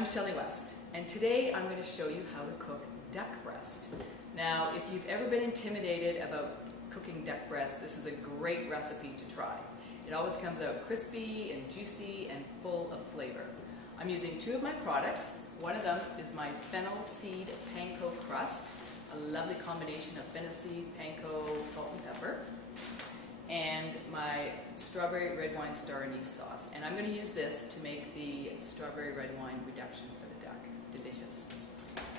I'm Shelley West, and today I'm going to show you how to cook duck breast. Now, if you've ever been intimidated about cooking duck breast, this is a great recipe to try. It always comes out crispy and juicy and full of flavor. I'm using two of my products. One of them is my fennel seed panko crust, a lovely combination of fennel seed, panko, salt and pepper, and my strawberry red wine star anise sauce. And I'm going to use this to make the strawberry red wine reduction for the duck. Delicious.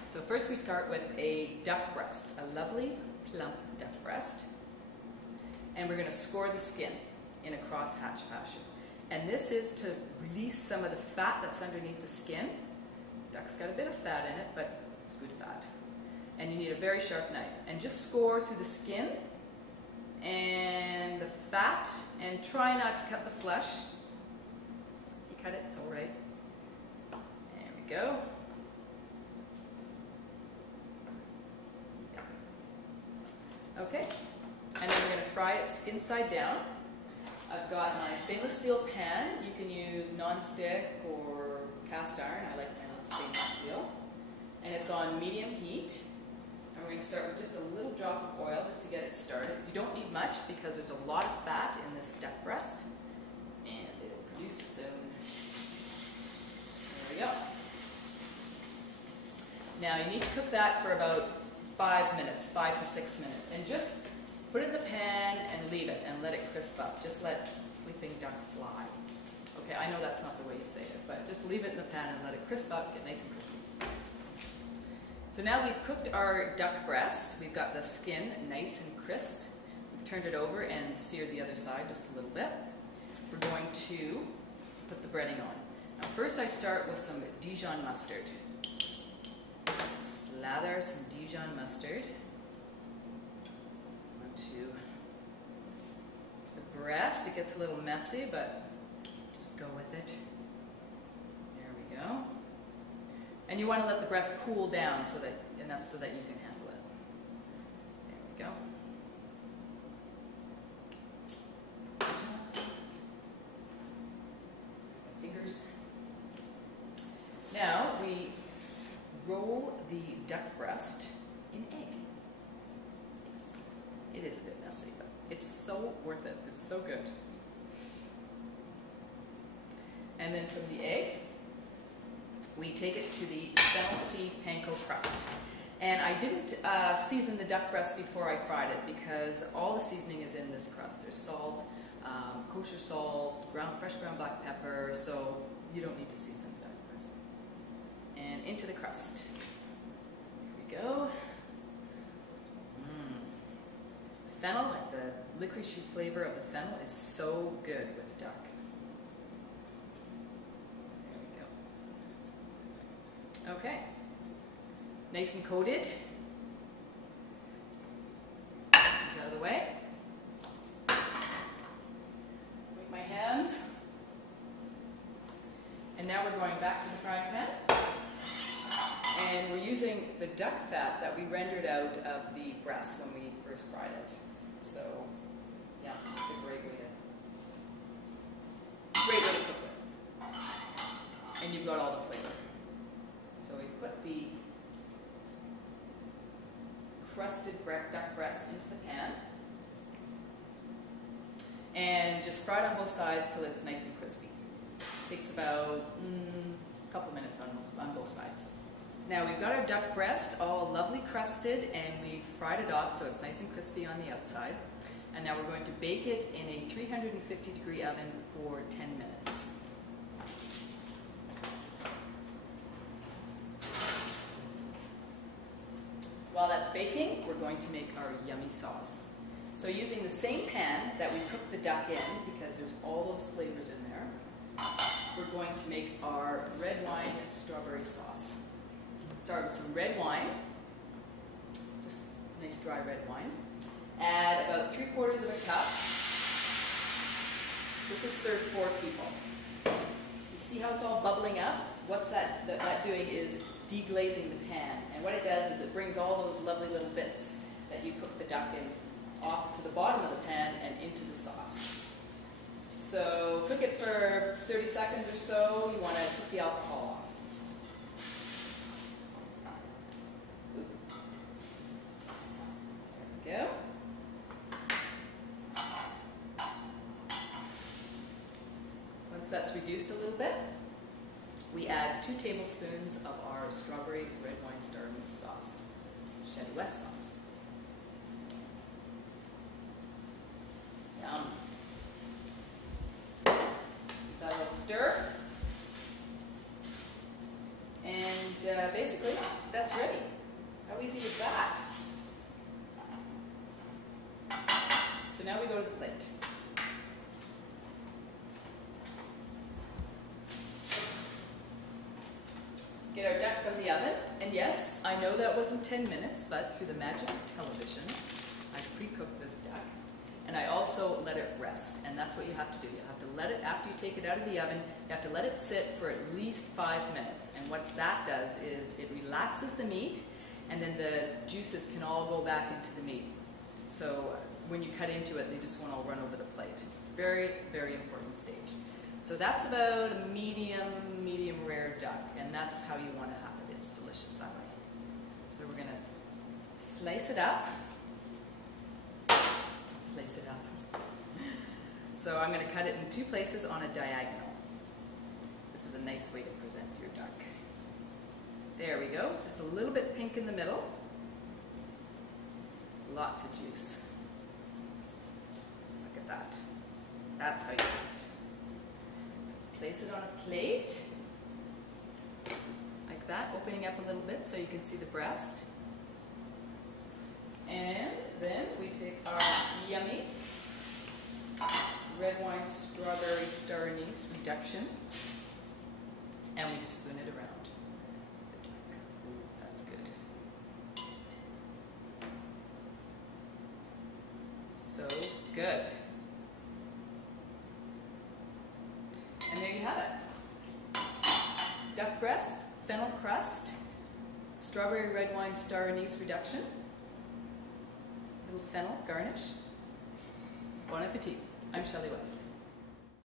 So first we start with a duck breast, a lovely plump duck breast. And we're going to score the skin in a crosshatch fashion. And this is to release some of the fat that's underneath the skin. Duck's got a bit of fat in it, but it's good fat. And you need a very sharp knife. And just score through the skin and the fat, and try not to cut the flesh. You cut it, it's all right. There we go. Okay, and then we're going to fry it skin side down. I've got my stainless steel pan. You can use non-stick or cast iron. I like stainless steel. And it's on medium heat. And we're going to start with just a little drop of oil just to get it started. You don't need much because there's a lot of fat in this duck breast. And it'll produce its own. There we go. Now you need to cook that for about 5 minutes, 5 to 6 minutes. And just put it in the pan and leave it and let it crisp up. Just let sleeping ducks lie. Okay, I know that's not the way you say it, but just leave it in the pan and let it crisp up, get nice and crispy. So now we've cooked our duck breast. We've got the skin nice and crisp. We've turned it over and seared the other side just a little bit. We're going to put the breading on. Now first I start with some Dijon mustard. Slather some Dijon mustard onto the breast. It gets a little messy, but just go with it. There we go. And you want to let the breast cool down so that enough so that you can handle it. There we go. Fingers. Now we roll the duck breast in egg. It is a bit messy, but it's so worth it. It's so good. And then from the egg, we take it to the fennel seed panko crust. And I didn't season the duck breast before I fried it because all the seasoning is in this crust. There's salt, kosher salt, fresh ground black pepper, so you don't need to season the duck breast. And into the crust. Here we go. Fennel, like the licoricey flavor of the fennel, is so good with duck. Okay, nice and coated. These out of the way. Wipe my hands. And now we're going back to the frying pan. And we're using the duck fat that we rendered out of the breast when we first fried it. So, yeah, it's a great way to cook it. And you've got all the flavor. So we put the crusted duck breast into the pan and just fry it on both sides till it's nice and crispy. Takes about a couple minutes on both sides. Now we've got our duck breast all lovely crusted and we've fried it off so it's nice and crispy on the outside. And now we're going to bake it in a 350-degree oven for 10 minutes. While that's baking, we're going to make our yummy sauce. So using the same pan that we cooked the duck in, because there's all those flavors in there, we're going to make our red wine and strawberry sauce. Start with some red wine, just nice dry red wine. Add about 3/4 of a cup. This is served for 4 people. You see how it's all bubbling up? What's that doing is it's deglazing the pan. And what it does is it brings all those lovely little bits that you cook the duck in off to the bottom of the pan and into the sauce. So cook it for 30 seconds or so. You want to cook the alcohol off. that's reduced a little bit, we add 2 tablespoons of our strawberry red wine star anise sauce, Shelley West sauce. Yum. Give that a little stir. And basically, that's ready. How easy is that? So now we go to the plate. Get our duck from the oven, and yes, I know that wasn't 10 minutes, but through the magic of television, I pre-cooked this duck, and I also let it rest, and that's what you have to do. You have to let it, after you take it out of the oven, you have to let it sit for at least 5 minutes, and what that does is it relaxes the meat, and then the juices can all go back into the meat. So when you cut into it, they just won't all run over the plate. Very, very important stage. So that's about a medium rare duck, and that's how you want to have it. It's delicious that way. So we're going to slice it up. Slice it up. So I'm going to cut it in 2 places on a diagonal. This is a nice way to present your duck. There we go. It's just a little bit pink in the middle. Lots of juice. Look at that. That's how you do it. So place it on a plate. Like that, opening up a little bit so you can see the breast. And then we take our yummy red wine strawberry star anise reduction and we spoon it around the duck. Ooh, that's good. So good. And there you have it. Duck breast, fennel crust, strawberry red wine star anise reduction, little fennel garnish. Bon appetit. I'm Shelley West.